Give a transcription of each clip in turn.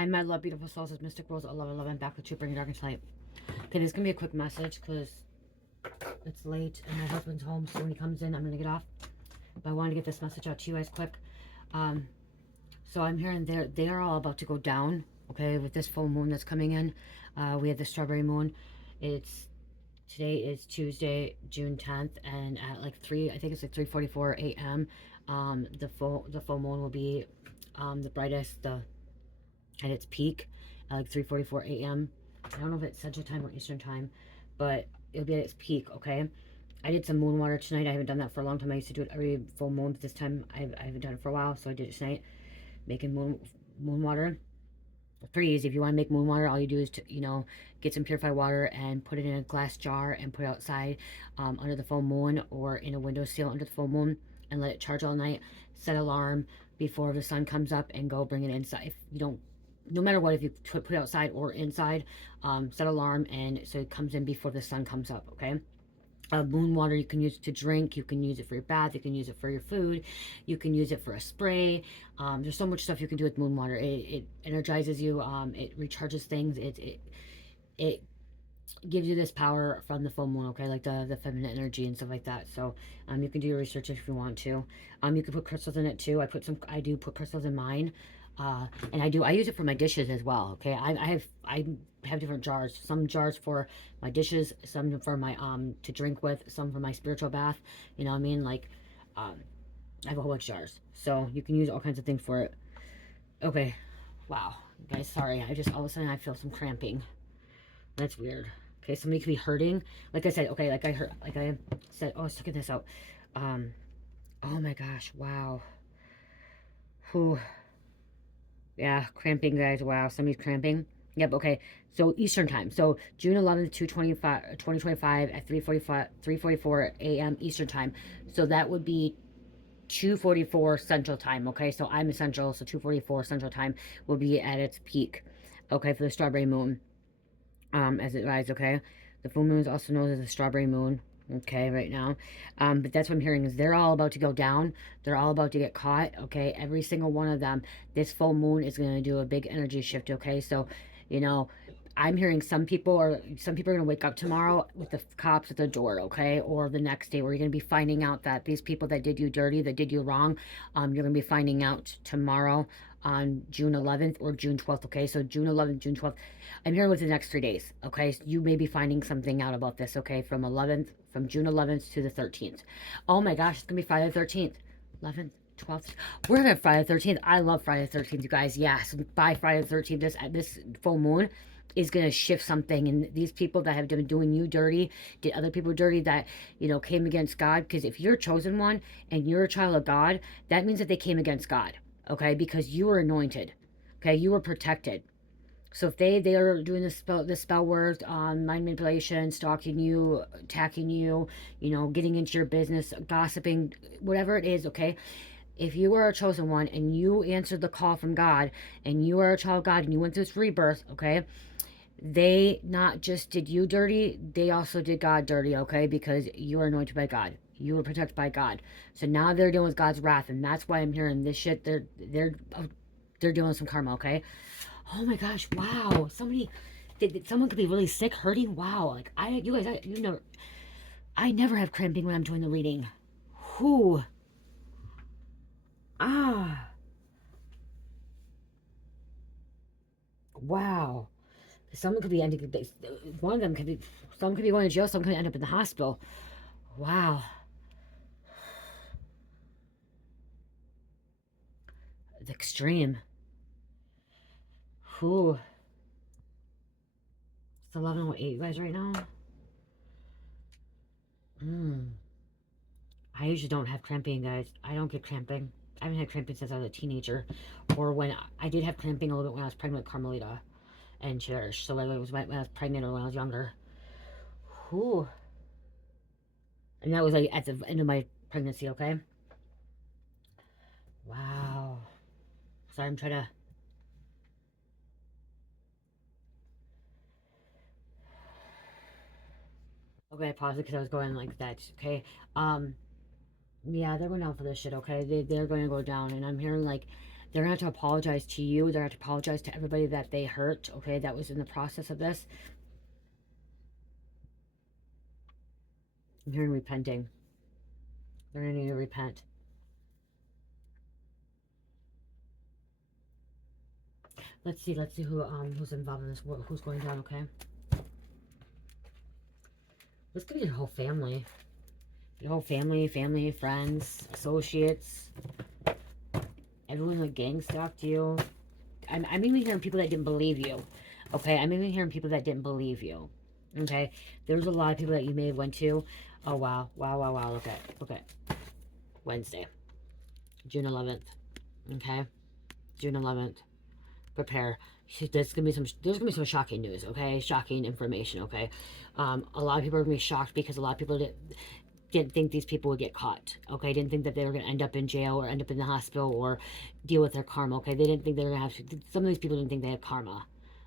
Hi, my love, beautiful souls. It's Mystic Rose 1111 back with you, bringing dark and light. Okay, this is gonna be a quick message because it's late and my husband's home. So when he comes in, I'm gonna get off. But I wanted to get this message out to you guys quick. Um, so I'm hearing they are all about to go down. Okay, with this full moon that's coming in, we have the strawberry moon. It's Today is Tuesday, June 10th, and at like I think it's like 3:44 a.m. The full moon will be the brightest, at its peak at like 3:44 a.m. I don't know if it's Central Time or Eastern Time, but it'll be at its peak, okay? I did some moon water tonight. I haven't done that for a long time. I used to do it every full moon, but this time I haven't done it for a while, so I did it tonight, making moon water. It's pretty easy. If you want to make moon water, all you do is get some purified water and put it in a glass jar and put it outside under the full moon or in a windowsill under the full moon and let it charge all night. Set alarm before the sun comes up and go bring it inside. If you don't, no matter what, if you put it outside or inside, set alarm and so it comes in before the sun comes up. Okay. Moon water you can use to drink, you can use it for your bath, you can use it for your food, you can use it for a spray. There's so much stuff you can do with moon water. It energizes you, it recharges things, it gives you this power from the full moon, okay, like the feminine energy and stuff like that. So you can do your research if you want to. You can put crystals in it too. I do put crystals in mine. And I use it for my dishes as well. Okay, I have different jars. Some jars for my dishes, some for my to drink with, some for my spiritual bath. You know what I mean? Like, I have a whole bunch of jars, so you can use all kinds of things for it. Okay, wow, guys, sorry. I just all of a sudden I feel some cramping. That's weird. Okay, somebody could be hurting. Like I said, okay, like I said. Oh, let's look at this out. Um, oh my gosh, wow. Whew. Yeah, cramping, guys. Wow, somebody's cramping. Yep, okay. So Eastern time. So June 11th, 2025 at 3:44 a.m. Eastern time. So that would be 2:44 Central time, okay? So I'm in Central, so 2:44 Central time will be at its peak, okay, for the strawberry moon, as it rises, okay? The full moon is also known as the strawberry moon, okay, right now. But that's what I'm hearing is they're all about to go down. They're all about to get caught, okay? Every single one of them. This full moon is going to do a big energy shift, okay? So, you know, I'm hearing some people are going to wake up tomorrow with the cops at the door, okay? Or the next day where you're going to be finding out that these people that did you dirty, that did you wrong, you're going to be finding out tomorrow on June 11th or June 12th, okay? So June 11th, June 12th. I'm here with the next 3 days, okay? So you may be finding something out about this, okay? From June 11th to the 13th. Oh my gosh, it's going to be Friday the 13th. 11th, 12th. We're going to have Friday the 13th. I love Friday the 13th, you guys. Yes, by Friday the 13th, this full moon is going to shift something. And these people that have been doing you dirty, did other people dirty that, came against God. Because if you're a chosen one and you're a child of God, that means that they came against God, okay? Because you were anointed, okay? You were protected. So if they are doing the spell work, mind manipulation, stalking you, attacking you, getting into your business, gossiping, whatever it is, okay? If you are a chosen one and you answered the call from God and you are a child of God and you went through this rebirth, okay? They not just did you dirty, they also did God dirty, okay? Because you are anointed by God. You were protected by God. So now they're dealing with God's wrath, and that's why I'm hearing this shit. They're dealing with some karma, okay? Oh my gosh! Wow, someone could be really sick, hurting. Wow, like you guys, I never have cramping when I'm doing the reading. Who? Ah, wow. Someone could be ending. One of them could be. Someone could be going to jail. Someone could end up in the hospital. Wow, the extreme. Who? It's 11:08, you guys, right now. Hmm. I usually don't have cramping, guys. I don't get cramping. I haven't had cramping since I was a teenager, or when I did have cramping a little bit when I was pregnant with Carmelita and Cherish. So whether it was when I was pregnant or when I was younger. Whew. And that was like at the end of my pregnancy, okay? Wow. Sorry, I'm trying to. Okay, I paused it because I was going like that, okay? Um, yeah, they're going down for this shit, okay? They're going to go down, and I'm hearing like They're going to have to apologize to you. They're going to have to apologize to everybody that they hurt, okay, that was in the process of this. I'm hearing repenting. They're going to need to repent. Let's see who's involved in this, who's going down, okay? This could be your whole family. Your whole family, friends, associates. Everyone that gang stalked you. I'm even hearing people that didn't believe you. Okay, I'm even hearing people that didn't believe you. Okay, there's a lot of people that you may have went to. Oh wow, wow. Look at Wednesday, June 11th. Okay, June 11th. Prepare. There's gonna be some shocking news. Okay, shocking information. Okay, a lot of people are gonna be shocked because a lot of people didn't think these people would get caught. Okay, didn't think that they were going to end up in jail or end up in the hospital or deal with their karma. Okay, they didn't think they were going to have to. Some of these people didn't think they had karma.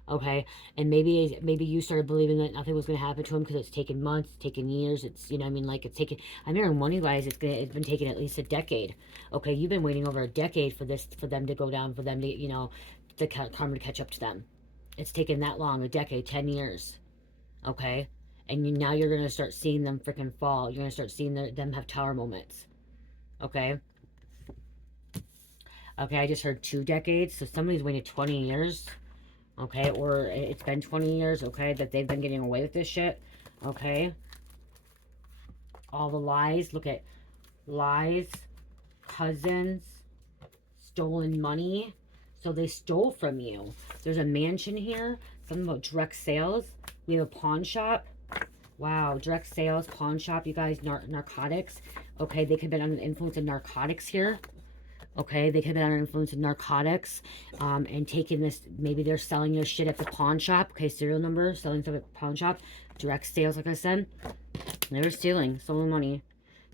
Okay, and maybe you started believing that nothing was going to happen to them because it's taken months, taken years. It's, you know, I mean, like, it's taken. I'm hearing money wise, it's been taking at least a decade. Okay, you've been waiting over a decade for them to go down, for them to, you know, the karma to catch up to them. It's taken that long, a decade, 10 years. Okay, and now you're going to start seeing them freaking fall. You're going to start seeing them have tower moments. Okay. Okay, I just heard 2 decades. So somebody's waited 20 years. Okay, or it's been 20 years. Okay, that they've been getting away with this shit. Okay. All the lies. Look at lies, cousins, stolen money. So they stole from you. There's a mansion here. Something about direct sales. We have a pawn shop. Wow, direct sales, pawn shop, you guys, narcotics. Okay, they could have been under the influence of narcotics here. Okay, they could have been under the influence of narcotics and taking this, maybe they're selling your shit at the pawn shop. Okay, serial number, selling stuff at the pawn shop. Direct sales, like I said. They were stealing, stolen money.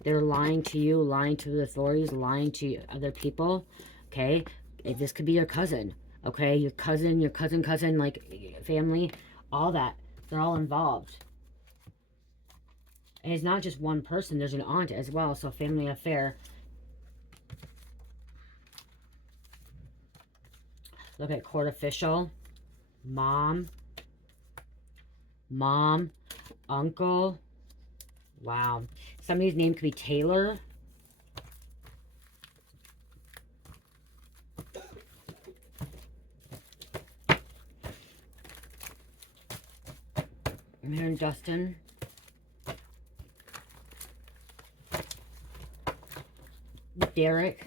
They were lying to you, lying to the authorities, lying to other people. Okay, this could be your cousin. Okay, your cousin, like family, all that. They're all involved. And it's not just one person. There's an aunt as well. So family affair. Look at court official. Mom. Uncle. Wow. Somebody's name could be Taylor. I'm hearing Dustin. Derek.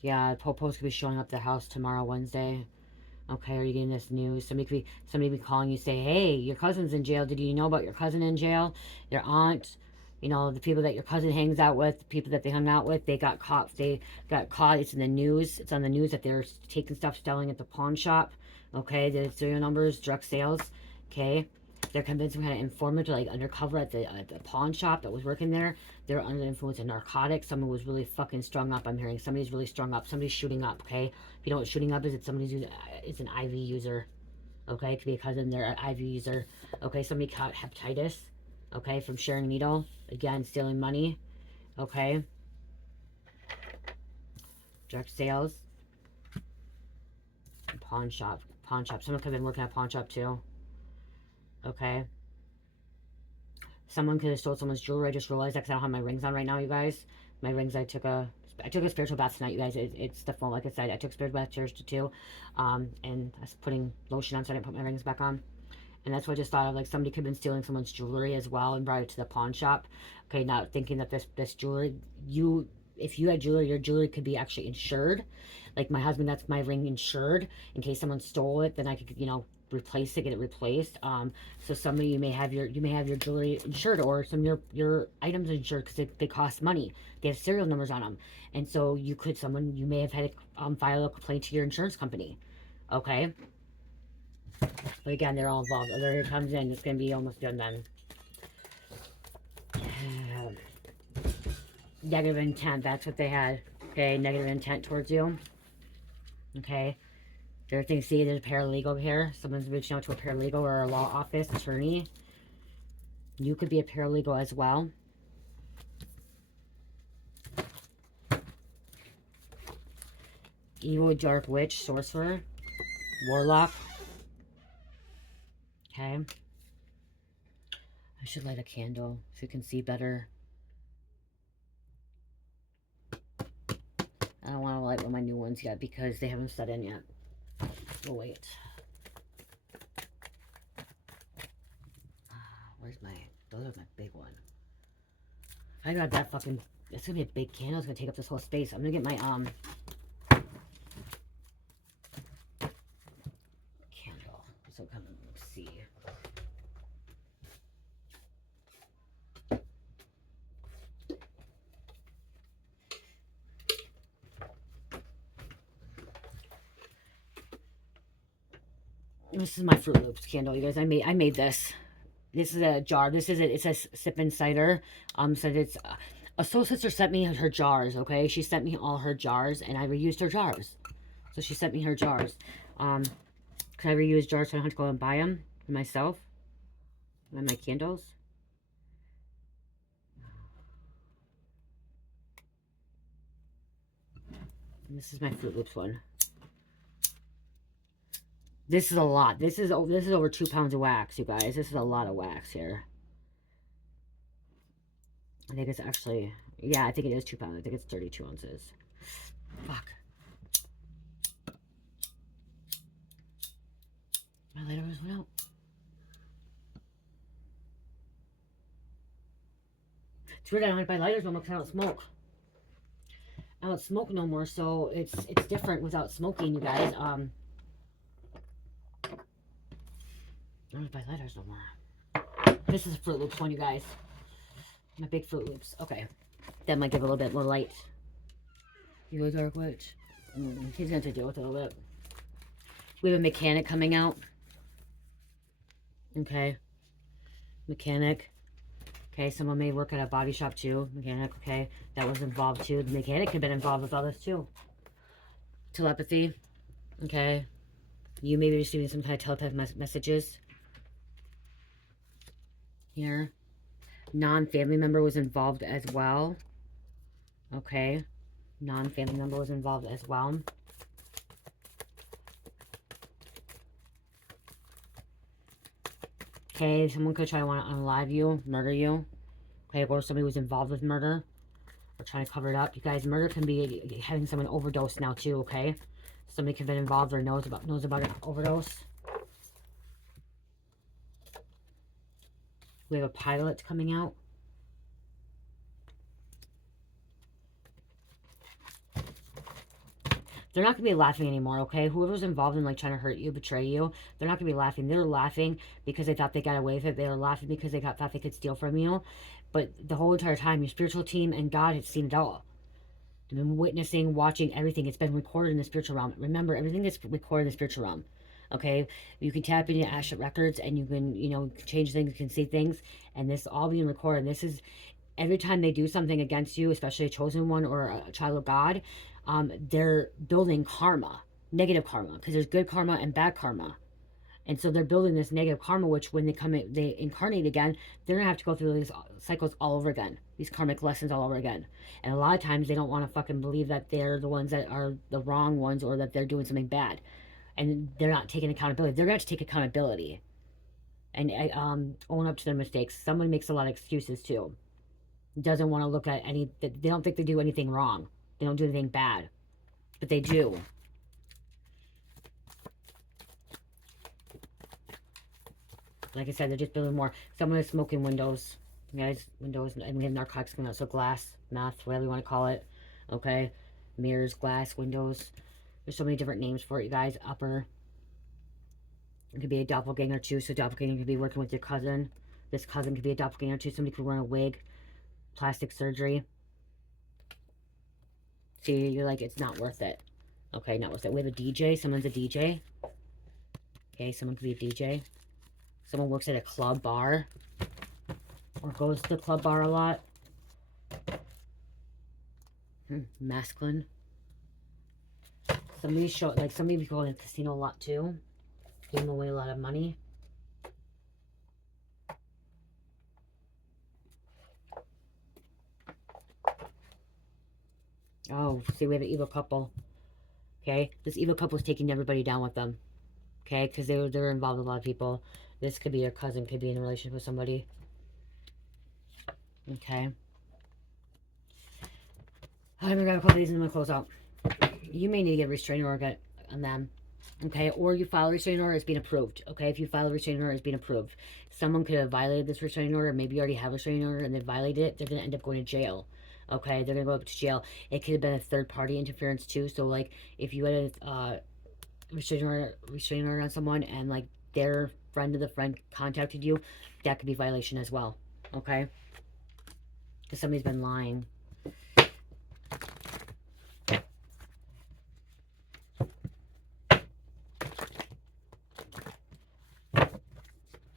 Yeah, Popo's gonna be showing up at the house tomorrow, Wednesday. Okay, are you getting this news? Somebody be calling you, say, hey, your cousin's in jail. Did you know about your cousin in jail? Your aunt, you know, the people that your cousin hangs out with, the people that they hung out with, they got caught. It's in the news. It's on the news that they're taking stuff, selling at the pawn shop. Okay, the serial numbers, drug sales. Okay, they're convinced some kind of informant or like undercover at the pawn shop that was working there. They're under the influence of narcotics. Someone was really fucking strung up. I'm hearing somebody's really strung up. Somebody's shooting up. Okay, if you know what shooting up is, it's it's an IV user. Okay, it could be a cousin. They're an IV user. Okay, somebody caught hepatitis. Okay, from sharing a needle. Again, stealing money. Okay, drug sales. Pawn shop. Someone could have been working at a pawn shop too. Okay. Someone could have stole someone's jewelry. I just realized that because I don't have my rings on right now, you guys. My rings, I took a spiritual bath tonight, you guys. It's the phone, like I said. I took spiritual bath chairs too. And I was putting lotion on, so I didn't put my rings back on. And that's what I just thought of. Like, somebody could have been stealing someone's jewelry as well and brought it to the pawn shop. Okay, not thinking that this jewelry, if you had jewelry, your jewelry could be actually insured. Like my husband, that's my ring insured. In case someone stole it, then I could, you know, replace it, get it replaced. So somebody, you may have your jewelry insured, or some of your items insured because they cost money. They have serial numbers on them, and so you may have had to file a complaint to your insurance company. Okay, but again, they're all involved. Oh, there it comes in. It's gonna be almost done then. Negative intent. That's what they had. Okay, negative intent towards you. Okay. There's a paralegal here. Someone's reaching out to a paralegal or a law office attorney. You could be a paralegal as well. Evil, dark witch, sorcerer, warlock. Okay. I should light a candle so you can see better. I don't want to light one of my new ones yet because they haven't set in yet. Oh, wait. Where's my... Those are my big one. If I grab that fucking... It's gonna be a big candle. It's gonna take up this whole space. I'm gonna get my, candle. So come and see. This is my Fruit Loops candle, you guys. I made this. This is a jar. This is it. It says Sippin' Cider. So it's a soul sister sent me her jars. Okay, she sent me all her jars, and I reused her jars. So she sent me her jars. Can I reuse jars so I don't have to go and buy them for myself? And my candles. And this is my Fruit Loops one. This is a lot. This is over 2 pounds of wax, you guys. This is a lot of wax here. I think it's actually, yeah, I think it is 2 pounds. I think it's 32 ounces. Fuck. My lighter just went out. It's weird I don't buy lighters no more because I don't smoke. I don't smoke no more, so it's different without smoking, you guys. I don't buy lighters no more. This is a Fruit Loops one, you guys. My big Fruit Loops. Okay. That might give a little bit more light. You go dark witch. He's going to deal with it a little bit. We have a mechanic coming out. Okay. Mechanic. Okay, someone may work at a body shop too. Mechanic, okay. That was involved too. The mechanic could have been involved with all this too. Telepathy. Okay. You may be receiving some kind of telepathic messages. Here. Non-family member was involved as well. Okay. Non-family member was involved as well. Okay, someone could try to want to unalive you, murder you. Okay, or somebody was involved with murder. Or trying to cover it up. You guys, murder can be having someone overdose now too, okay? Somebody could have been involved or knows about an overdose. We have a pilot coming out. They're not going to be laughing anymore, okay? Whoever's involved in, like, trying to hurt you, betray you, they're not going to be laughing. They're laughing because they thought they got away with it. They were laughing because they thought they could steal from you. But the whole entire time, your spiritual team and God has seen it all. They've been witnessing, watching everything. It's been recorded in the spiritual realm. Remember, everything that's recorded in the spiritual realm, okay? You can tap into Akashic records and you can, you know, change things, you can see things. And this is all being recorded. This is, every time they do something against you, especially a chosen one or a child of God, they're building karma, negative karma, because there's good karma and bad karma. And so they're building this negative karma, which when they come in, they incarnate again, they're going to have to go through these cycles all over again, these karmic lessons all over again. And a lot of times they don't want to fucking believe that they're the ones that are the wrong ones or that they're doing something bad. And they're not taking accountability. They're going to have to take accountability and own up to their mistakes. Someone makes a lot of excuses too. Doesn't want to look at any, they don't think they do anything wrong. They don't do anything bad, but they do. Like I said, they're just building more. Someone is smoking windows, guys, windows, and we have narcotics coming out, so glass, meth, whatever you want to call it, okay? Mirrors, glass, windows. There's so many different names for it, you guys. Upper. It could be a doppelganger too, so doppelganger could be working with your cousin. This cousin could be a doppelganger too. Somebody could wear a wig, plastic surgery. See, you're like, it's not worth it. Okay, not worth it. We have a DJ. Someone's a DJ. Okay, someone could be a DJ. Someone works at a club bar. Or goes to the club bar a lot. Masculine. Somebody go to the casino a lot too. Giving away a lot of money. Oh, see, we have an evil couple. Okay, this evil couple is taking everybody down with them. Okay, because they're involved with a lot of people. This could be your cousin, could be in a relationship with somebody. Okay. I'm gonna grab a couple of these and I'm gonna close out. You may need to get a restraining order on them. Okay, or you file a restraining order, it's being approved. Okay, if you file a restraining order, it's being approved. Someone could have violated this restraining order, maybe you already have a restraining order and they violated it, they're gonna end up going to jail. Okay, they're gonna go up to jail. It could have been a third party interference too. So like if you had a restraining order on someone and like their friend of the friend contacted you, that could be violation as well. Okay, because somebody's been lying.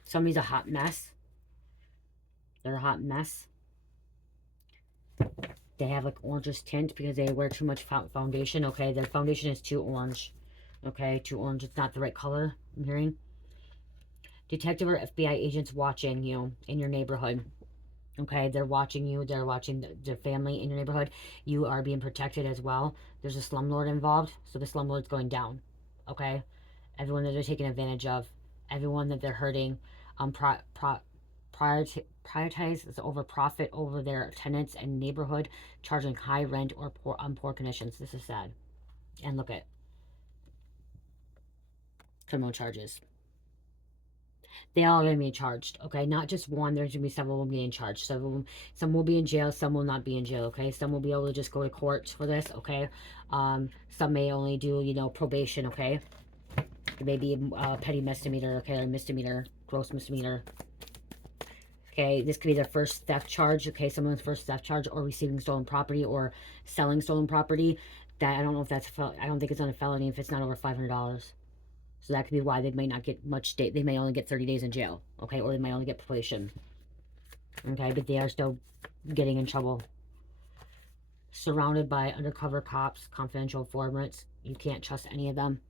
Somebody's a hot mess. They're a hot mess. They have like orangish tint because they wear too much foundation. Okay, their foundation is too orange. Okay, too orange. It's not the right color, I'm hearing. Detective or FBI agents watching you in your neighborhood. Okay, they're watching you. They're watching their family in your neighborhood. You are being protected as well. There's a slumlord involved, so the slumlord's going down. Okay, everyone that they're taking advantage of, everyone that they're hurting, prioritize over profit over their tenants and neighborhood, charging high rent or poor conditions. This is sad. And look at criminal charges. They all going to be charged, okay? Not just one. There's going to be several will be in charge. Some will be in jail. Some will not be in jail, okay? Some will be able to just go to court for this, okay? Some may only do, you know, probation, okay? It may be a petty misdemeanor, okay? Or misdemeanor, gross misdemeanor. Okay, this could be their first theft charge, okay? Someone's first theft charge or receiving stolen property or selling stolen property. That, I don't know if that's, I don't think it's on a felony if it's not over $500. So that could be why they may not get much date. They may only get 30 days in jail, okay? Or they may only get probation, okay? But they are still getting in trouble. Surrounded by undercover cops, confidential informants. You can't trust any of them.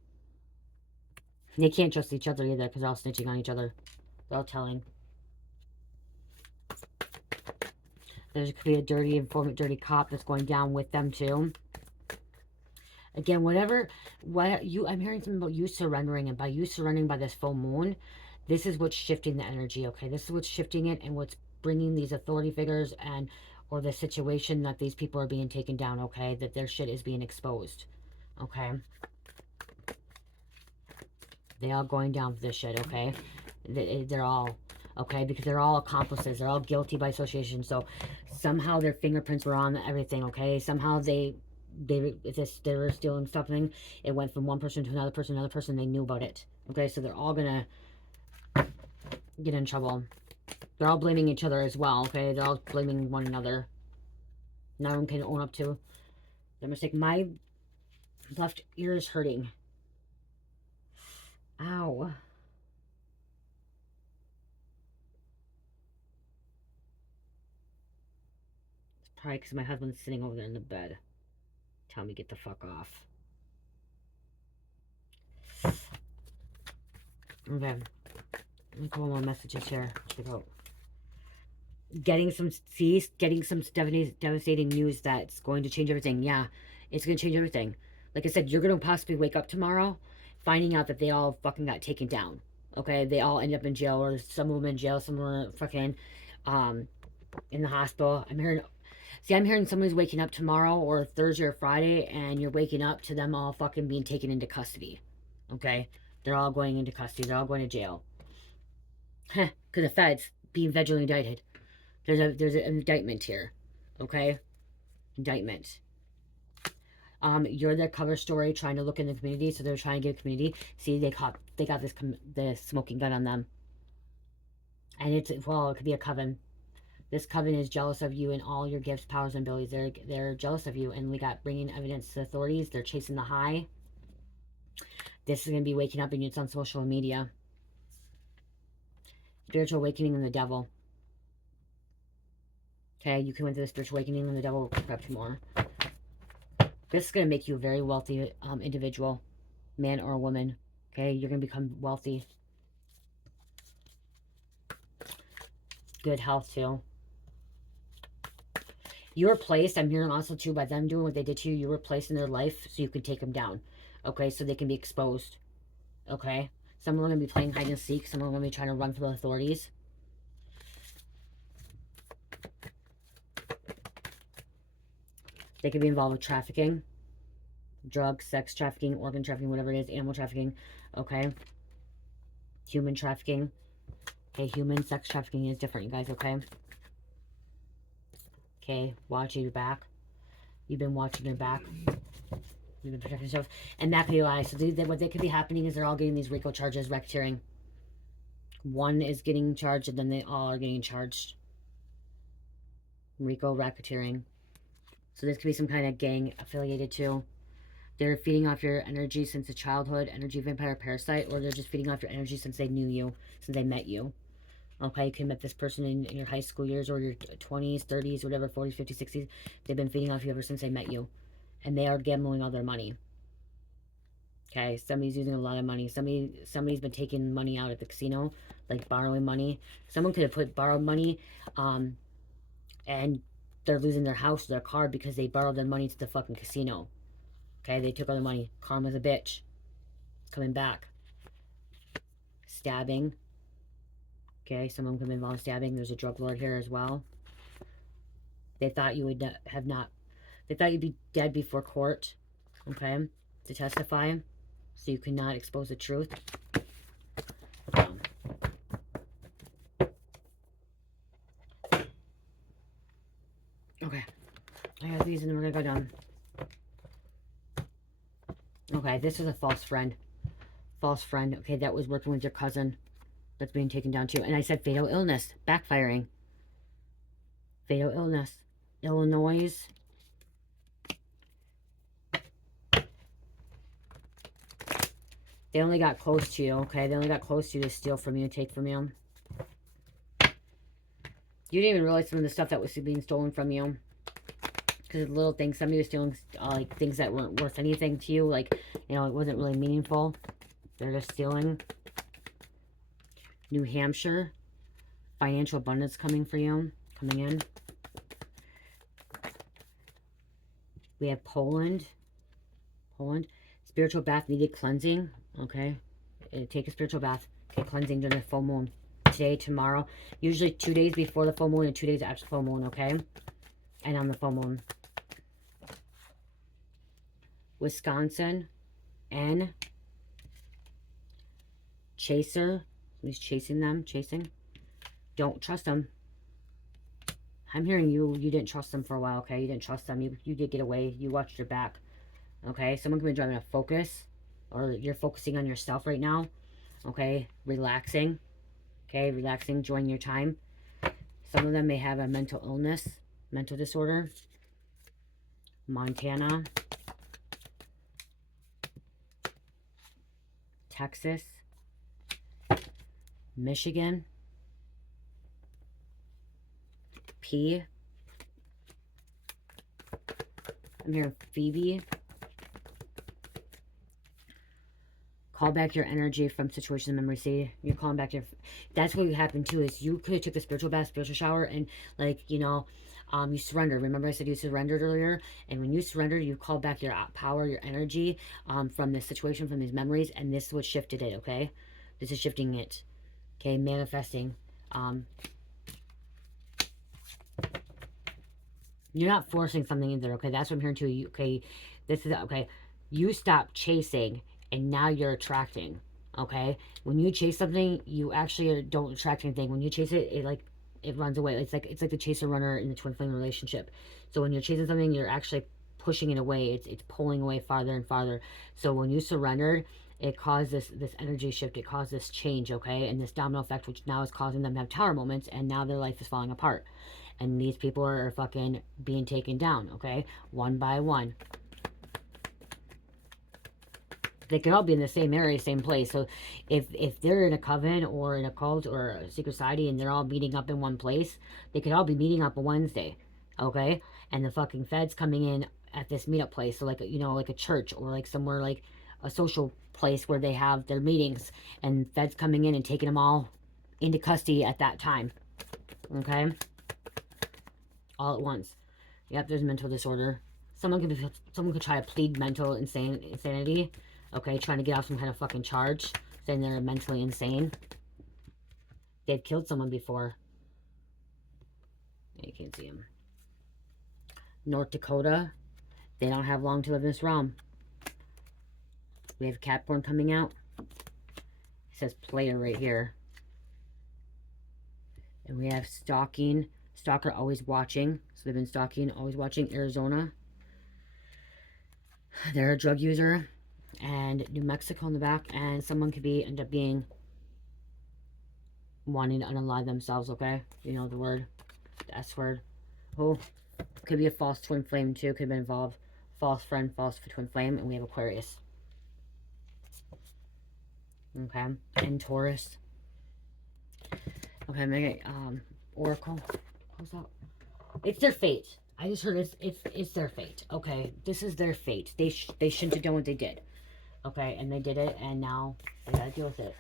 They can't trust each other either because they're all snitching on each other. They're all telling. There could be a dirty informant, dirty cop that's going down with them too. Again, I'm hearing something about you surrendering, and by you surrendering by this full moon, this is what's shifting the energy, okay? This is what's shifting it and what's bringing these authority figures or the situation that these people are being taken down, okay? That their shit is being exposed, okay? They all going down for this shit, okay? They're all, okay? Because they're all accomplices. They're all guilty by association. So somehow their fingerprints were on everything, okay? Somehow they were stealing something, it went from one person to another person, they knew about it. Okay, so they're all gonna get in trouble. They're all blaming each other as well, okay? They're all blaming one another. No one can own up to their mistake. My left ear is hurting. Ow. It's probably because my husband's sitting over there in the bed. Tell me, get the fuck off. Okay. Let me call more messages here. Check out. Getting some devastating news that's going to change everything. Yeah, it's going to change everything. Like I said, you're going to possibly wake up tomorrow finding out that they all fucking got taken down. Okay, they all end up in jail, or some of them in jail, some were fucking in the hospital. I'm hearing somebody's waking up tomorrow or Thursday or Friday, and you're waking up to them all fucking being taken into custody. Okay, they're all going into custody. They're all going to jail. Because the feds being federally indicted. There's an indictment here, okay? Indictment. You're their cover story, trying to look in the community, so they're trying to get a community. See, they got the smoking gun on them, and it could be a coven. This coven is jealous of you and all your gifts, powers, and abilities. They're jealous of you, and we got bringing evidence to authorities. They're chasing the high. This is gonna be waking up, and it's on social media. Spiritual awakening and the devil. Okay, you can went through the spiritual awakening and the devil will pick up more. This is going to make you a very wealthy individual, man or woman. Okay, you're going to become wealthy. Good health too. You were placed, I'm hearing also too, by them doing what they did to you, you were placed in their life so you could take them down. Okay, so they can be exposed. Okay? Some of them are going to be playing hide and seek. Some of them are going to be trying to run from the authorities. They could be involved with trafficking. Drugs, sex trafficking, organ trafficking, whatever it is. Animal trafficking. Okay? Human trafficking. Okay, human sex trafficking is different, you guys, okay? Okay, watching your back. You've been watching your back. You've been protecting yourself. And that could be a lie. So what they could be happening is they're all getting these RICO charges, racketeering. One is getting charged, and then they all are getting charged. RICO, racketeering. So this could be some kind of gang affiliated too. They're feeding off your energy since a childhood, energy vampire parasite, or they're just feeding off your energy since they knew you, since they met you. Okay, you can met this person in your high school years or your 20s, 30s, whatever, 40s, 50s, 60s. They've been feeding off you ever since they met you. And they are gambling all their money. Okay, somebody's using a lot of money. Somebody's been taking money out at the casino, like borrowing money. Someone could have borrowed money, and they're losing their house, their car, because they borrowed their money to the fucking casino. Okay, they took all their money. Karma's a bitch. Coming back. Stabbing. Okay, someone could be involved in stabbing. There's a drug lord here as well. They thought you would have not. They thought you'd be dead before court. Okay, to testify, so you could not expose the truth. Okay, I have these, and then we're gonna go down. Okay, this is a false friend. False friend. Okay, that was working with your cousin. That's being taken down too. And I said fatal illness. Backfiring. Fatal illness. Illinois. They only got close to you, okay? They only got close to you to steal from you, take from you. You didn't even realize some of the stuff that was being stolen from you. Because of little things. Somebody was stealing like things that weren't worth anything to you. Like, you know, it wasn't really meaningful. They're just stealing. New Hampshire. Financial abundance coming for you. Coming in. We have Poland. Poland. Spiritual bath needed cleansing. Okay. Take a spiritual bath. Okay, cleansing during the full moon. Today, tomorrow. Usually 2 days before the full moon and 2 days after the full moon, okay? And on the full moon. Wisconsin. N. Chaser. He's chasing them. Chasing. Don't trust them. I'm hearing you didn't trust them for a while, okay? You didn't trust them. You did get away. You watched your back. Okay? Someone could be driving a focus. Or you're focusing on yourself right now. Okay? Relaxing. Okay? Relaxing. Enjoying your time. Some of them may have a mental illness. Mental disorder. Montana. Texas. Michigan. P. I'm hearing Phoebe. Call back your energy from situation and memory. See, you're calling back your... That's what happened too, is you could have took the spiritual bath, spiritual shower, and like, you know, you surrendered. Remember I said you surrendered earlier? And when you surrendered, you called back your power, your energy from this situation, from these memories, and this is what shifted it, okay? This is shifting it. Okay, manifesting. You're not forcing something either, okay? That's what I'm hearing too. You, okay, this is, okay, you stop chasing, and now you're attracting, okay? When you chase something, you actually don't attract anything. When you chase it, it runs away. It's like the chaser runner in the twin flame relationship. So when you're chasing something, you're actually pushing it away. It's pulling away farther and farther. So when you surrendered, it caused this energy shift. It caused this change, okay? And this domino effect, which now is causing them to have tower moments, and now their life is falling apart. And these people are fucking being taken down, okay? One by one. They could all be in the same area, same place. So if they're in a coven or in a cult or a secret society and they're all meeting up in one place, they could all be meeting up on Wednesday, okay? And the fucking feds coming in at this meetup place. So like, you know, like a church or like somewhere like a social place where they have their meetings, and feds coming in and taking them all into custody at that time, okay? All at once. Yep, there's mental disorder. Someone could try to plead mental insanity. Okay, trying to get off some kind of fucking charge, saying they're mentally insane. They've killed someone before. You can't see them. North Dakota, they don't have long to live in this realm. We have Capricorn coming out. It says player right here. And we have stalking. Stalker always watching. So they've been stalking, always watching. Arizona. They're a drug user. And New Mexico in the back. And someone could end up being wanting to unalive themselves, okay? You know the word. The S word. Oh, could be a false twin flame too. Could have been involved. False friend, false twin flame. And we have Aquarius. Okay. And Taurus. Okay, I'm gonna get Oracle. What's that? It's their fate. I just heard it's their fate. Okay, this is their fate. They shouldn't have done what they did. Okay, and they did it, and now they gotta deal with it.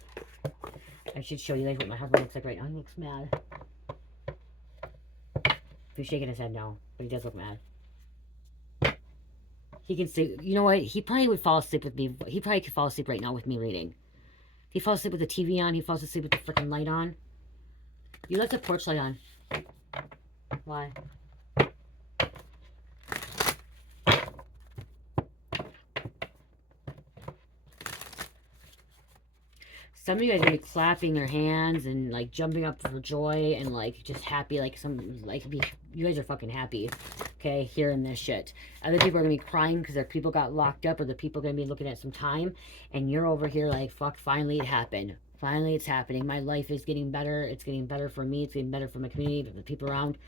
I should show you guys what my husband looks like right now. He looks mad. He's shaking his head no, but he does look mad. He can see. You know what? He probably would fall asleep with me. He probably could fall asleep right now with me reading. He falls asleep with the TV on. He falls asleep with the freaking light on. You left the porch light on. Why? Some of you guys are gonna be clapping their hands and like jumping up for joy and like just happy, like you guys are fucking happy, okay, hearing this shit. Other people are gonna be crying because their people got locked up, or the people are gonna be looking at some time, and you're over here like, fuck, finally it happened. Finally it's happening. My life is getting better. It's getting better for me. It's getting better for my community, but the people around.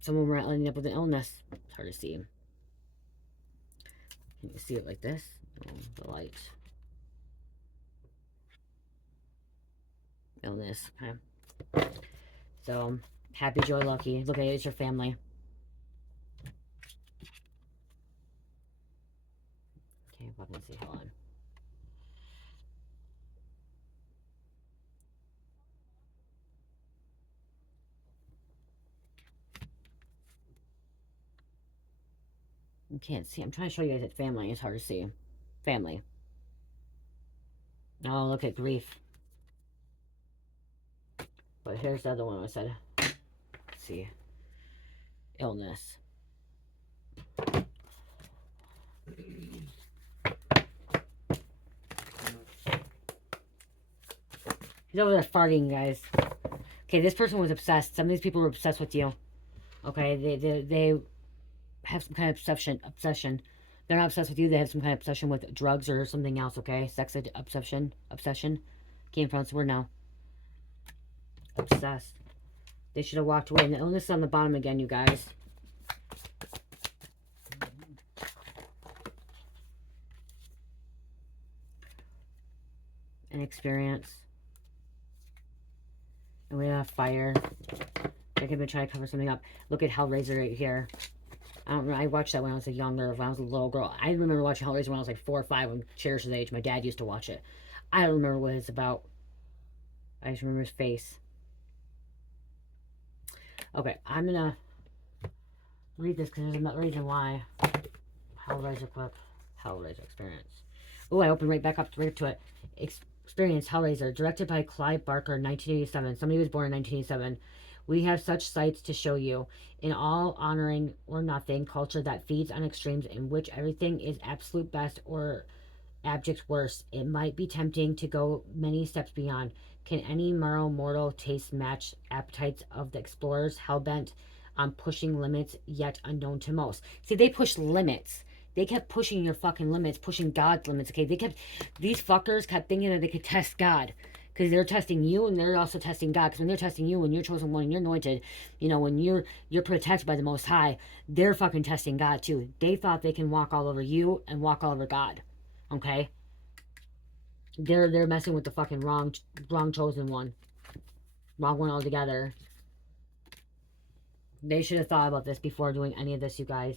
Some of them are ending up with an illness. It's hard to see. Can you see it like this? Oh, the light. Illness. Okay. So, happy, joy, lucky. Look at it. It's your family. Can't fucking see. Hold on. You can't see. I'm trying to show you guys it's family. It's hard to see. Family. Oh, look at grief. But here's the other one I said. Let's see. Illness. He's over there farting, guys. Okay, this person was obsessed. Some of these people were obsessed with you. Okay, they have some kind of obsession. They're not obsessed with you. They have some kind of obsession with drugs or something else, okay? Sex obsession. Can't pronounce the word now. Obsessed. They should have walked away. And the illness is on the bottom again, you guys. An experience. And we have fire. They could be trying to cover something up. Look at Hellraiser right here. I don't know. I watched that when I was younger, when I was a little girl. I remember watching Hellraiser when I was like 4 or 5, when Cherish's age. My dad used to watch it. I don't remember what it's about. I just remember his face. Okay, I'm gonna read this because there's another reason why. Hellraiser quick. Hellraiser experience. Oh, I opened right back up right to it. Experience Hellraiser, directed by Clive Barker, 1987. Somebody was born in 1987. We have such sights to show you. In all honoring or nothing culture that feeds on extremes in which everything is absolute best or abject worst, it might be tempting to go many steps beyond. Can any mortal taste match appetites of the explorers hellbent on pushing limits yet unknown to most? See, they push limits. They kept pushing your fucking limits, pushing God's limits, okay? These fuckers kept thinking that they could test God. Because they're testing you, and they're also testing God. Because when they're testing you, when you're chosen one, and you're anointed, you know, when you're protected by the Most High, they're fucking testing God too. They thought they can walk all over you and walk all over God. Okay? They're messing with the fucking wrong chosen one. Wrong one altogether. They should have thought about this before doing any of this, you guys.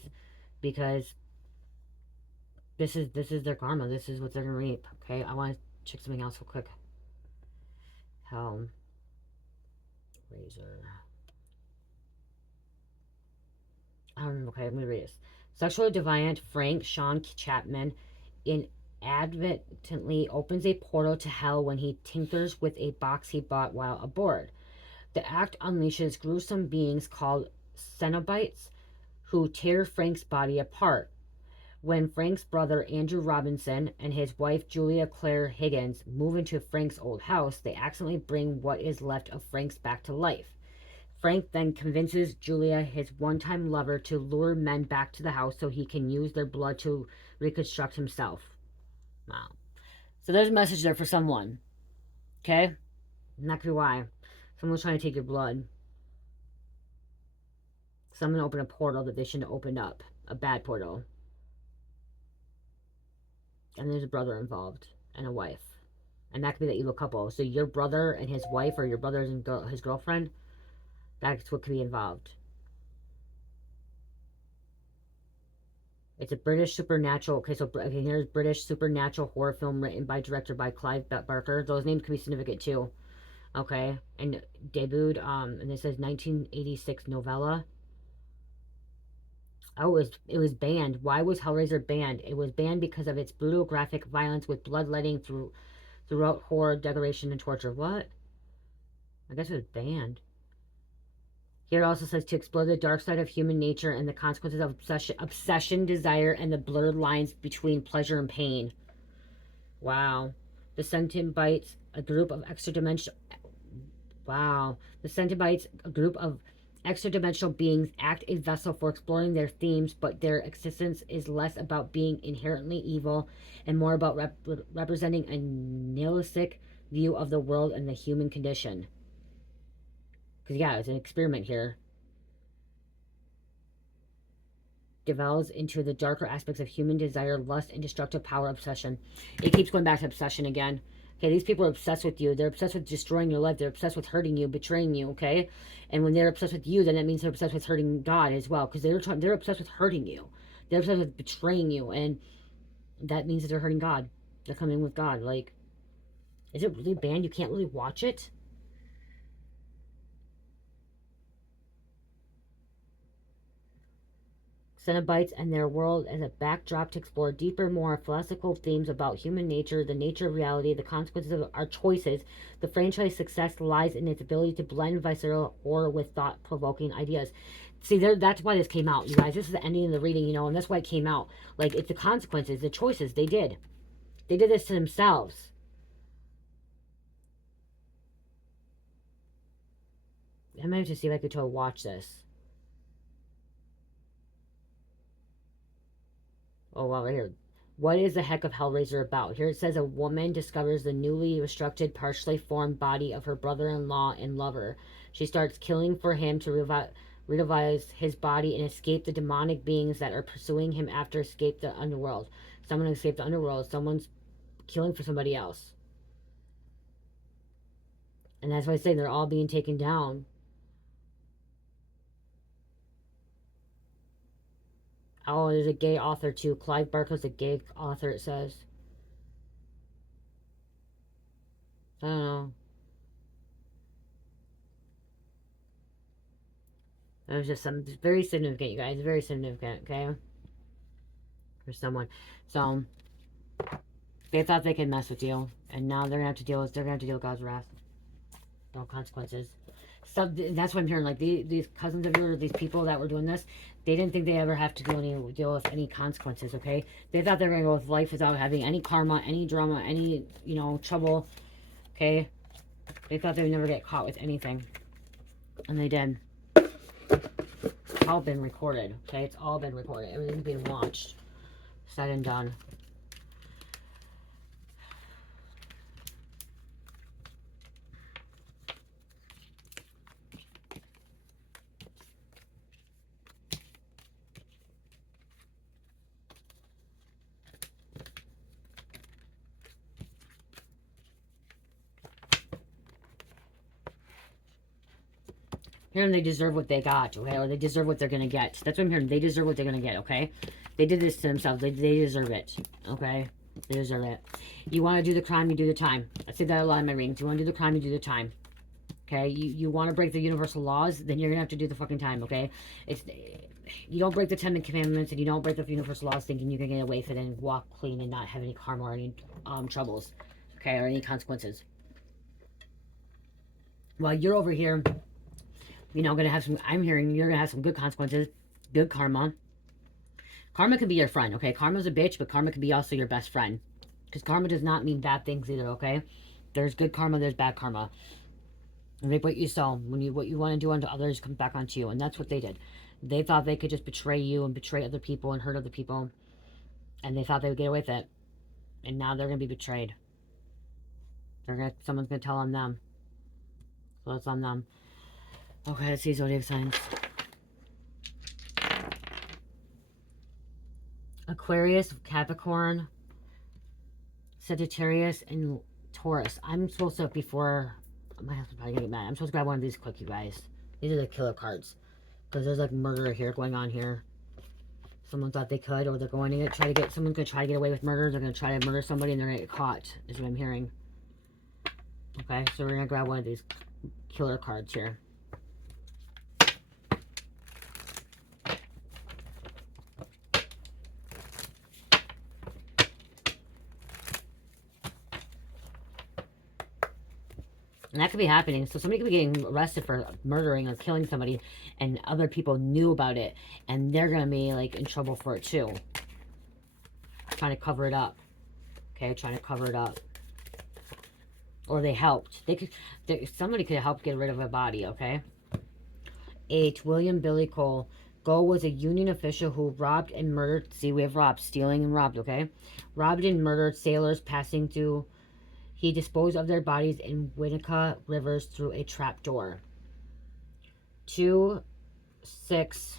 Because this is their karma. This is what they're gonna reap. Okay? I want to check something else real quick. Razor. Okay, I'm going to read this. Sexually deviant Frank Sean Chapman inadvertently opens a portal to hell when he tinkers with a box he bought while aboard. The act unleashes gruesome beings called Cenobites who tear Frank's body apart. When Frank's brother Andrew Robinson and his wife Julia Claire Higgins move into Frank's old house, they accidentally bring what is left of Frank's back to life. Frank then convinces Julia, his one-time lover, to lure men back to the house so he can use their blood to reconstruct himself. Wow. So there's a message there for someone. Okay? And that could be why. Someone's trying to take your blood. Someone opened a portal that they shouldn't have opened up. A bad portal. And there's a brother involved. And a wife. And that could be the evil couple. So your brother and his wife, or your brother and his girlfriend, that's what could be involved. It's a British supernatural. Okay, so here's British supernatural horror film written by director by Clive Barker. Those names can be significant too. Okay, and debuted and it says 1986 novella. Oh, it was banned. Why was Hellraiser banned? It was banned because of its brutal graphic violence with bloodletting throughout horror, degradation, and torture. What? I guess it was banned. Here it also says to explore the dark side of human nature and the consequences of obsession, desire, and the blurred lines between pleasure and pain. Wow. The Cenobites, a group of extra-dimensional... Wow. The Cenobites, a group of extra-dimensional beings, act a vessel for exploring their themes, but their existence is less about being inherently evil and more about representing a nihilistic view of the world and the human condition. Because, yeah, it's an experiment here. Devolves into the darker aspects of human desire, lust, and destructive power obsession. It keeps going back to obsession again. Okay, these people are obsessed with you. They're obsessed with destroying your life. They're obsessed with hurting you, betraying you, okay? And when they're obsessed with you, then that means they're obsessed with hurting God as well. Because they're obsessed with hurting you. They're obsessed with betraying you. And that means that they're hurting God. They're coming with God. Like, is it really banned? You can't really watch it? Cenobites and their world as a backdrop to explore deeper, more philosophical themes about human nature, the nature of reality, the consequences of our choices. The franchise success lies in its ability to blend visceral horror with thought-provoking ideas. See, that's why this came out, you guys. This is the ending of the reading, you know, and that's why it came out. Like, it's the consequences, the choices they did. They did this to themselves. I might have to see if I could watch this. Oh, wow, right here. What is the heck of Hellraiser about? Here it says a woman discovers the newly restructured, partially formed body of her brother-in-law and lover. She starts killing for him to revitalize his body and escape the demonic beings that are pursuing him after escape the underworld. Someone escaped the underworld. Someone's killing for somebody else. And that's why I say they're all being taken down. Oh, there's a gay author too. Clive Barker's a gay author, it says. I don't know. That was just some very significant, you guys. Very significant, okay? For someone. So, they thought they could mess with you. And now they're going to have to deal with God's wrath. No consequences. So that's what I'm hearing. Like, these cousins of yours, these people that were doing this, they didn't think they ever have to deal with any consequences, okay? They thought they were going to go with life without having any karma, any drama, any, you know, trouble, okay? They thought they would never get caught with anything. And they did. It's all been recorded, okay? It's all been recorded. Everything's being watched. Said and done. Hearing they deserve what they got, okay? Or they deserve what they're going to get. That's what I'm hearing. They deserve what they're going to get, okay? They did this to themselves. They deserve it, okay? They deserve it. You want to do the crime, you do the time. I say that a lot in my readings. You want to do the crime, you do the time. Okay, you want to break the universal laws, then you're gonna have to do the fucking time. Okay, it's you don't break the 10 Commandments and you don't break the universal laws thinking you can get away with it and walk clean and not have any karma or any troubles, okay, or any consequences. While you're over here, you know, gonna have some. I'm hearing you're gonna have some good consequences, good karma. Karma can be your friend, okay? Karma's a bitch, but karma can be also your best friend, because karma does not mean bad things either, okay? There's good karma, there's bad karma. And reap what you sow. When you what you want to do unto others comes back onto you, and that's what they did. They thought they could just betray you and betray other people and hurt other people, and they thought they would get away with it. And now they're gonna be betrayed. Someone's gonna tell on them. So it's on them. Okay, let's see zodiac signs. Aquarius, Capricorn, Sagittarius, and Taurus. I'm supposed to, before my husband's probably gonna get mad, I'm supposed to grab one of these quick, you guys. These are the killer cards. Because there's like murder here going on here. Someone thought they could, or they're going to try to get, someone's going to try to get away with murder. They're going to try to murder somebody and they're going to get caught, is what I'm hearing. Okay, so we're going to grab one of these killer cards here. And that could be happening. So somebody could be getting arrested for murdering or killing somebody, and other people knew about it, and they're going to be like in trouble for it too. Trying to cover it up. Okay, trying to cover it up. Or they helped. Somebody could have helped get rid of a body, okay? 8. William Billy Cole. Cole was a Union official who robbed and murdered. See, we have robbed. Stealing and robbed, okay? Robbed and murdered sailors passing through. He disposed of their bodies in Winnetka rivers through a trap door. 2, 6,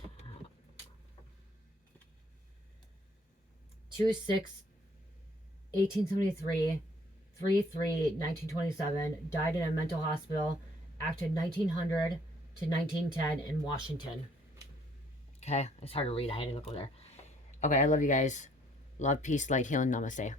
1873, 3, 1927, died in a mental hospital, acted 1900 to 1910 in Washington. Okay, it's hard to read. I had to look over there. Okay, I love you guys. Love, peace, light, healing, namaste.